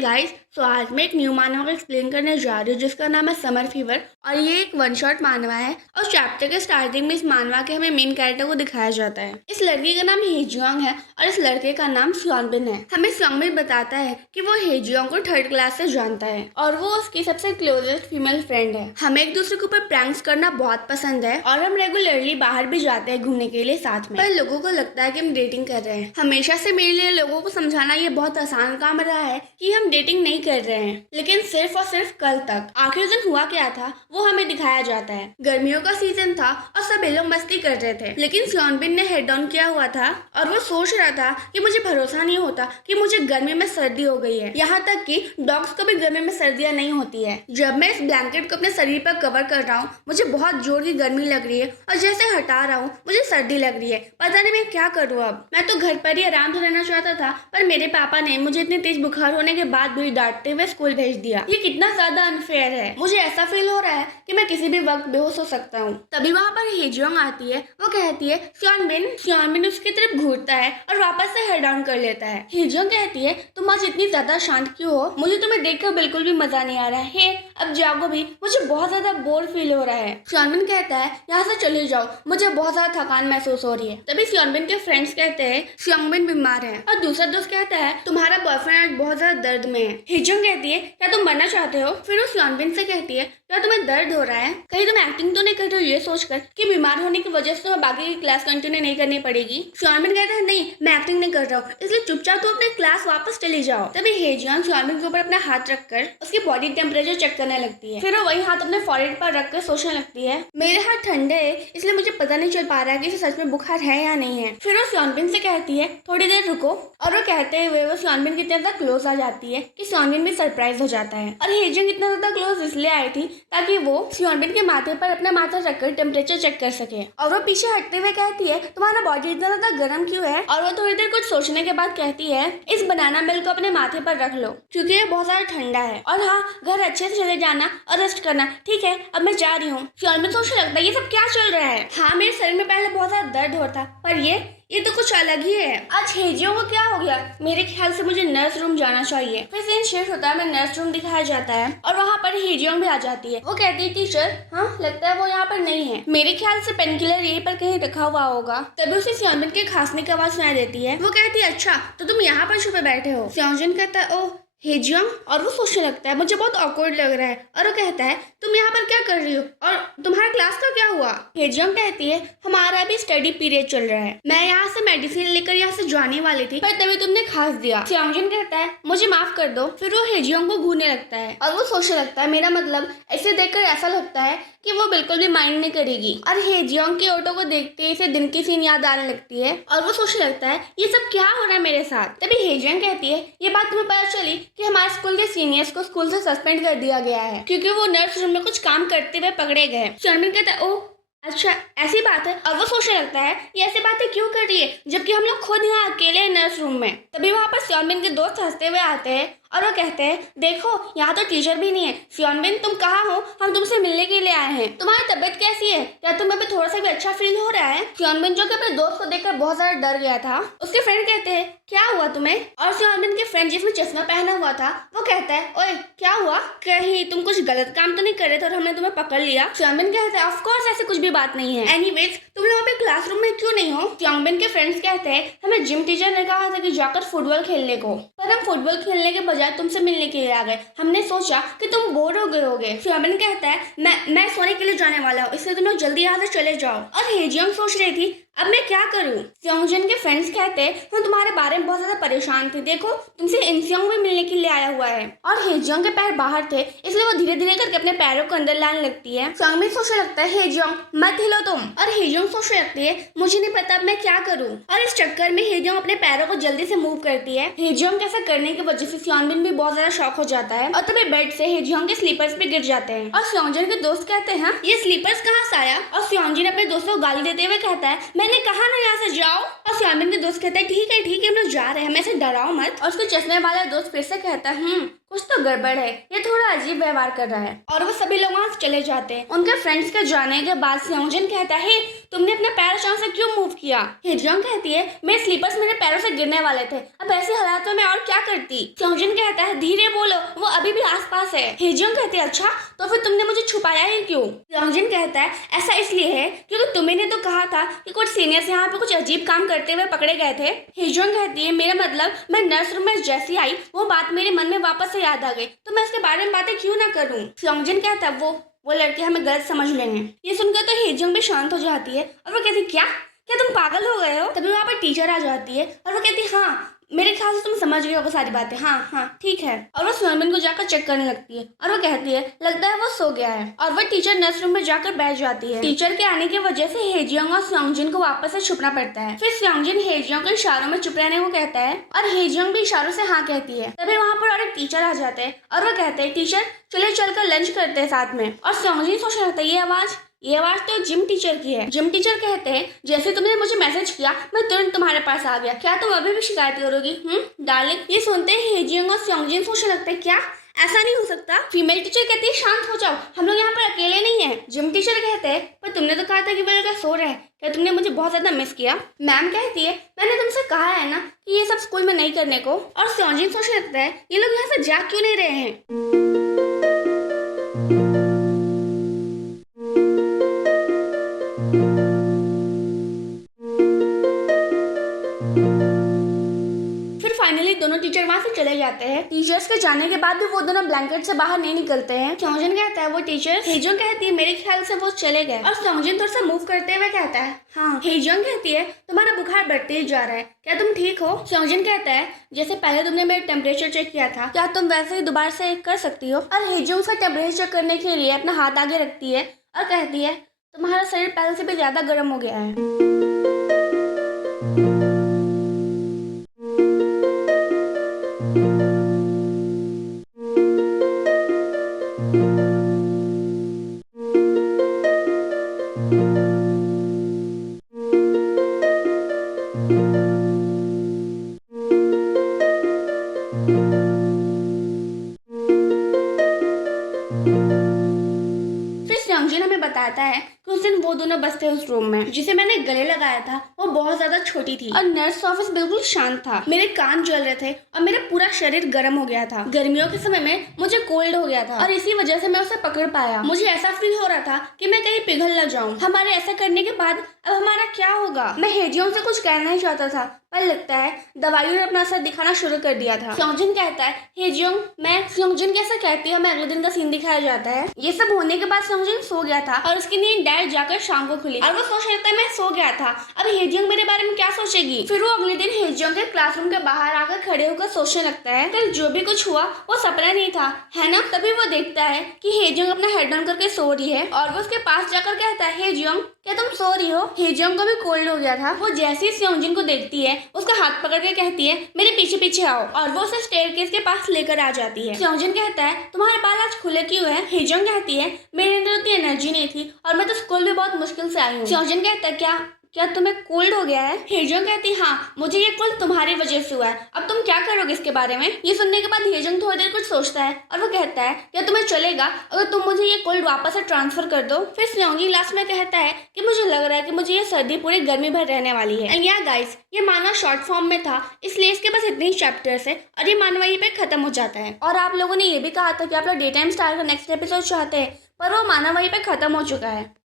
Guys, तो आज मैं एक न्यू मानवा को एक्सप्लेन करने जा रही हूँ जिसका नाम है समर फीवर। और ये एक वन शॉट मानवा है और चैप्टर के स्टार्टिंग में इस मानवा के हमें मेन कैरेक्टर को दिखाया जाता है। इस लड़की का नाम हेजियोंग है और इस लड़के का नाम स्योनबिन है। हमें स्योनबिन बताता है कि वो हेजियोंग को थर्ड क्लास से जानता है और वो उसकी सबसे क्लोजेस्ट फीमेल फ्रेंड है। हमें एक दूसरे के ऊपर प्रैंक्स करना बहुत पसंद है और हम रेगुलरली बाहर भी जाते हैं घूमने के लिए साथ में। पर लोगों को लगता है कि हम डेटिंग कर रहे हैं। हमेशा से मेरे लिए लोगों को समझाना ये बहुत आसान काम रहा है कि हम डेटिंग नहीं कर रहे हैं, लेकिन सिर्फ और सिर्फ कल तक। आखिर दिन हुआ क्या था वो हमें दिखाया जाता है। गर्मियों का सीजन था और सभी लोग मस्ती कर रहे थे, लेकिन स्योनबिन ने हेड डाउन किया हुआ था और वो सोच रहा था कि मुझे भरोसा नहीं होता कि मुझे गर्मी में सर्दी हो गई है। यहाँ तक कि डॉग्स को भी गर्मी में सर्दियाँ नहीं होती है। जब मैं इस ब्लैंकेट को अपने शरीर पर कवर कर रहा हूँ मुझे बहुत जोर की गर्मी लग रही है और जैसे हटा रहा हूँ मुझे सर्दी लग रही है। पता नहीं मैं क्या करूँ अब। मैं तो घर पर ही आराम से रहना चाहता था, पर मेरे पापा ने मुझे इतने तेज बुखार होने के बाद भी डांटते हुए स्कूल भेज दिया। ये कितना ज्यादा अनफेयर है। मुझे ऐसा फील हो रहा है कि मैं किसी भी वक्त बेहोश हो सकता हूँ। तभी वहाँ पर हेजियोंग आती है। वो कहती है स्योनबिन उसकी तरफ घूरता है और वापस से हेड डाउन कर लेता है। हेजियोंग कहती है तुम आज इतनी ज्यादा शांत क्यों हो? मुझे तुम्हें देखकर बिल्कुल भी मजा नहीं आ रहा है। अब जाओ भी, मुझे बहुत ज्यादा बोर फील हो रहा है। स्योनबिन कहता है यहाँ से चले जाओ, मुझे बहुत ज्यादा थकान महसूस हो रही है। तभी स्योनबिन के फ्रेंड्स कहते हैं स्योनबिन बीमार है और दूसरा दोस्त कहता है तुम्हारा बॉयफ्रेंड आज बहुत ज्यादा दर्द में है। हेजियोंग कहती है क्या तुम मरना चाहते हो? फिर वो स्योनबिन से कहती है क्या तुम्हें दर्द हो रहा है? कहीं तुम एक्टिंग तो नहीं कर रहे हो ये सोचकर कि बीमार होने की वजह से तुम्हें बाकी की क्लास कंटिन्यू नहीं करनी पड़ेगी? स्योनबिन कहता है नहीं, मैं एक्टिंग नहीं कर रहा हूँ, इसलिए चुपचाप तुम अपने क्लास वापस चले जाओ। तभी हेजियोंग स्योनबिन के ऊपर अपना हाथ रखकर उसकी बॉडी टेम्परेचर चेक करने लगती है। फिर वो वही हाथ अपने फॉरहेड पर रखकर सोचने लगती है मेरे हाथ ठंडे है इसलिए मुझे पता नहीं चल पा रहा है कि इसे सच में बुखार है या नहीं है। फिर वो स्योनबिन से कहती है थोड़ी देर रुको, और वो कहते हुए वो स्योनबिन की तरफ क्लोज आ जाती है कि स्योनबिन भी सरप्राइज हो जाता है। और हेजियोंग इतना ज्यादा क्लोज इसलिए आई थी ताकि वो स्योनबिन के माथे पर अपना माथा रखकर टेम्परेचर चेक कर सके। और वो पीछे हटते हुए कहती है तुम्हारा बॉडी इतना ज्यादा गर्म क्यों है? और वो थोड़ी देर कुछ सोचने के बाद कहती है इस बनाना मिल्क को अपने माथे पर रख लो क्योंकि ये बहुत ज्यादा ठंडा है। और हाँ, घर अच्छे से चले जाना और रेस्ट करना। ठीक है, अब मैं जा रही हूँ। स्योनबिन सोचने लगता है ये सब क्या चल रहा है। हाँ, मेरे शरीर में पहले बहुत ज्यादा दर्द होता, पर ये तो कुछ अलग ही है। आज हेजियोंग को क्या हो गया? मेरे ख्याल से मुझे नर्स रूम जाना चाहिए। फिर सीन शिफ्ट होता है, मैं नर्स रूम दिखाया जाता है और वहाँ पर हेजियोंग भी आ जाती है। वो कहती है टीचर हाँ, लगता है वो यहाँ पर नहीं है। मेरे ख्याल से पेन किलर यहीं पर कहीं रखा हुआ होगा। तभी उसे स्योनबिन के खांसने की आवाज सुनाई देती है। वो कहती है अच्छा तो तुम यहाँ पर छुपे बैठे हो। स्योनबिन कहता है ओह हेजियोंग, और वो सोचने लगता है मुझे बहुत ऑकवर्ड लग रहा है। और वो कहता है तुम यहाँ पर क्या कर रही हो और तुम्हारा क्लास का क्या हुआ? हेजियोंग कहती है हमारा अभी स्टडी पीरियड चल रहा है, मैं यहाँ से मेडिसिन लेकर यहाँ से जाने वाली थी पर तभी तुमने खांस दिया। स्योनबिन कहता है मुझे माफ कर दो। फिर वो हेजियोंग को घूरने लगता है और वो सोचने लगता है मेरा मतलब ऐसे देखकर ऐसा लगता है कि वो बिल्कुल भी माइंड नहीं करेगी। और हेजियोंग के ऑटो को देखते ही इसे दिन की सीन याद आने लगती है और वो सोचने लगता है ये सब क्या हो रहा है मेरे साथ। तभी हेजियोंग कहती है ये बात तुम्हें पता चली कि हमारे स्कूल के सीनियर्स को स्कूल से सस्पेंड कर दिया गया है क्योंकि वो नर्स रूम में कुछ काम करते हुए पकड़े गए। स्योनबिन कहता है ओह अच्छा ऐसी बात है। और वो सोचने लगता है ये ऐसी बातें क्यों कर रही है जबकि हम लोग खुद यहाँ अकेले हैं नर्स रूम में। तभी वहाँ पर स्योनबिन के दोस्त हंसते हुए आते हैं और वो कहते हैं देखो यहाँ तो टीचर भी नहीं है। स्योनबिन तुम कहाँ हो? हम तुमसे मिलने के लिए आए हैं। तुम्हारी तबीयत कैसी है? क्या तुम्हें अभी थोड़ा सा भी अच्छा फील हो रहा है? स्योनबिन जो कि अपने दोस्त को देखकर बहुत ज्यादा डर गया था, उसके फ्रेंड कहते हैं क्या हुआ तुम्हें? और स्योनबिन के फ्रेंड जिसमें चश्मा पहना हुआ था वो कहता है ओए क्या हुआ? कहीं तुम कुछ गलत काम तो नहीं कर रहे थे और हमने तुम्हें पकड़ लिया? स्योनबिन कहता है ऑफ कोर्स ऐसे कुछ भी बात नहीं है। एनीवेज तुम लोग अभी क्लासरूम में क्यों नहीं हो? स्योनबिन के फ्रेंड्स कहते हैं हमें जिम टीचर ने कहा था कि जाकर फुटबॉल खेलने को, पर हम फुटबॉल खेलने के बजाय तुमसे मिलने के लिए आ गए। हमने सोचा कि तुम बोर हो गए होगे। स्योनबिन कहता है मैं सोने के लिए जाने वाला हूँ, इसलिए तुम लोग जल्दी यहाँ से चले जाओ। और हेजियोंग सोच रही थी अब मैं क्या करूँ? स्योनबिन के फ्रेंड्स कहते हैं हम तुम्हारे बारे में बहुत ज्यादा परेशान थे, देखो तुमसे इंसियोंग भी मिलने के लिए आया हुआ है। और हेजियोंग के पैर बाहर थे इसलिए वो धीरे धीरे करके अपने पैरों को अंदर लाने लगती है। स्योनबिन सोचने लगता है हेजियोंग मत हिलो तुम। और हेजियोंग सोचने लगती है मुझे नहीं पता अब मैं क्या करूँ। और इस चक्कर में हेजियोंग अपने पैरों को जल्दी से मूव करती है। हेजियोंग ऐसा करने की वजह से स्योनबिन भी बहुत ज्यादा शॉक हो जाता है और तभी बेड से हेजियोंग के स्लीपर्स भी गिर जाते हैं। और स्योनबिन के दोस्त कहते हैं ये स्लीपर्स कहाँ से आया? और स्योनबिन अपने दोस्त को गाली देते हुए कहता है मैंने कहा ना यहाँ से जाओ। और सियामिन के दोस्त कहता है ठीक है हम लोग जा रहे हैं, हमें ऐसे डराओ मत। और उसके चश्मे वाला दोस्त फिर से कहता है कुछ तो गड़बड़ है, ये थोड़ा अजीब व्यवहार कर रहा है। और वो सभी लोग वहाँ चले जाते हैं। उनके फ्रेंड्स के जाने के बाद सियोंजिन कहता है तुमने अपने पैर अचानक से क्यों मूव किया? हेजियोंग कहती है मेरे स्लीपर्स मेरे पैरों से गिरने वाले थे, अब ऐसी हालातों में और क्या करती? सियोंजिन कहता है धीरे बोलो, वो अभी भी आसपास है। हेजियोंग कहती है अच्छा तो फिर तुमने मुझे छुपाया ही क्यों? सियोंजिन कहता है ऐसा इसलिए है क्योंकि तुम्हें तो कहा था कि कुछ सीनियर्स यहाँ पे कुछ अजीब काम करते हुए पकड़े गए थे। हेजियोंग कहती है मेरा मतलब मैं नर्स रूम में जैसी आई वो बात मेरे मन में वापस से याद आ गई, तो मैं इसके बारे में बातें क्यों ना करूं? सियोंजिन कहता है वो लड़के हमें गलत समझ लेंगे। ये सुनकर तो हेजियोंग भी शांत हो जाती है और वो कहती क्या तुम पागल हो गए हो? तभी वहाँ पर टीचर आ जाती है और वो कहती हाँ मेरे ख्याल से तुम समझ गए होगा सारी बातें, हाँ ठीक है। और वो सियोंजिन को जाकर चेक करने लगती है और वो कहती है लगता है वो सो गया है। और वो टीचर नर्स रूम में जाकर बैठ जाती है। टीचर के आने की वजह से हेजियोंग और सियोंजिन को वापस से छुपना पड़ता है। फिर सियोंजिन हेजियोंग के इशारों में चुप रहने को कहता है और हेजियोंग भी इशारों से हाँ कहती है। तभी वहाँ पर और एक टीचर आ जाते हैं और वो कहते हैं टीचर चले चलकर लंच करते हैं साथ में। और सियोंजिन सोच रहा था ये आवाज तो जिम टीचर की है। जिम टीचर कहते हैं जैसे तुमने मुझे मैसेज किया मैं तुरंत तुम्हारे पास आ गया, क्या तुम अभी भी शिकायत करोगी? डार्लिंग। ये सुनते ही हेजियोंग और सियोंजिन सोचने लगते हैं क्या ऐसा नहीं हो सकता? फीमेल टीचर कहती है शांत हो जाओ, हम लोग यहाँ पर अकेले नहीं है। जिम टीचर कहते हैं पर तुमने तो कहा था कि वो लड़का सो रहा है, क्या तुमने मुझे बहुत ज्यादा मिस किया? मैम कहती है मैंने तुमसे कहा है ना कि ये सब स्कूल में नहीं करने को। और सियोंजिन सोचने लगता है ये लोग यहाँ से जा क्यों नहीं रहे हैं? फाइनली दोनों टीचर वहाँ से चले जाते हैं। टीचर्स के जाने के बाद भी वो दोनों ब्लैंकेट से बाहर नहीं निकलते हैं। सियोंजिन कहता है वो टीचर। हेजियोंग कहती है मेरे ख्याल से वो चले गए। और सियोंजिन थोड़ा सा मूव करते हुए कहता है हाँ। हेजियोंग कहती है तुम्हारा बुखार बढ़ते ही जा रहा है, क्या तुम ठीक हो? सियोंजिन कहता है जैसे पहले तुमने मेरा टेम्परेचर चेक किया था क्या तुम वैसे ही दोबारा से कर सकती हो? और हेजियोंग का टेम्परेचर चेक करने के लिए अपना हाथ आगे रखती है और कहती है तुम्हारा शरीर पहले से भी ज्यादा गर्म हो गया है। सियोंजिन हमें बताता है कि उस दिन वो दोनों बस थे उस रूम में जिसे मैंने गले लगाया था वो बहुत ज्यादा छोटी थी और नर्स ऑफिस बिल्कुल शांत था। मेरे कान जल रहे थे और मेरा पूरा शरीर गर्म हो गया था। गर्मियों के समय में मुझे कोल्ड हो गया था और इसी वजह से मैं उसे पकड़ पाया। मुझे ऐसा फील हो रहा था कि मैं कहीं पिघल न जाऊं। हमारे ऐसा करने के बाद अब हमारा क्या होगा? मैं हेजियोंग से कुछ कहना ही चाहता था पर लगता है दवाइयों ने अपना असर दिखाना शुरू कर दिया था। सियोंजिन कहता है हेजियोंग मैं। सियोंजिन कैसा कहती है हमें अगले दिन का सीन दिखाया जाता है। ये सब होने के बाद सियोंजिन सो गया था और उसकी नींद डायरेक्ट जाकर शाम को खुली और वो सोच रहा था मैं सो गया था, अब हेजियोंग मेरे बारे में क्या सोचेगी? फिर वो अगले दिन हेजियोंग के क्लासरूम के बाहर आकर खड़े होकर सोचने लगता है कल जो भी कुछ हुआ वो सपना नहीं था, है ना? तभी वो देखता है कि हेजियोंग अपना हेड डाउन करके सो रही है और वो उसके पास जाकर कहता है हेजियोंग क्या तुम सो रही हो? हेजियोंग को भी कोल्ड हो गया था। वो जैसे ही सियोंजिन को देखती है उसका हाथ पकड़ के कहती है मेरे पीछे पीछे आओ और वो उसे स्टेयरकेस के पास लेकर आ जाती है। सियोंजिन कहता है तुम्हारे बाल आज खुले क्यों है? हेजियोंग कहती है मेरे अंदर उतनी एनर्जी नहीं थी और मैं तो स्कूल भी बहुत मुश्किल से आई हूँ। सियोंजिन कहता है क्या तुम्हें कोल्ड हो गया है? हेजियोंग कहती हाँ मुझे ये कोल्ड तुम्हारी वजह से हुआ है, अब तुम क्या करोगे इसके बारे में? ये सुनने के बाद हेजियोंग थोड़ी देर कुछ सोचता है और वो कहता है क्या तुम्हें चलेगा अगर तुम मुझे ये कोल्ड वापस से ट्रांसफर कर दो? फिर सियोंजिन लास्ट में कहता है कि मुझे लग रहा है कि मुझे ये सर्दी पूरी गर्मी भर रहने वाली है। एंड या गाइस ये मानवा शॉर्ट फॉर्म में था इसलिए इसके पास इतने ही चैप्टर्स है और ये मानवा यहीं पे खत्म हो जाता है। और आप लोगों ने ये भी कहा था कि आप लोग डे टाइम स्टार का नेक्स्ट एपिसोड चाहते हैं पर वो मानवा वहीं पे खत्म हो चुका है।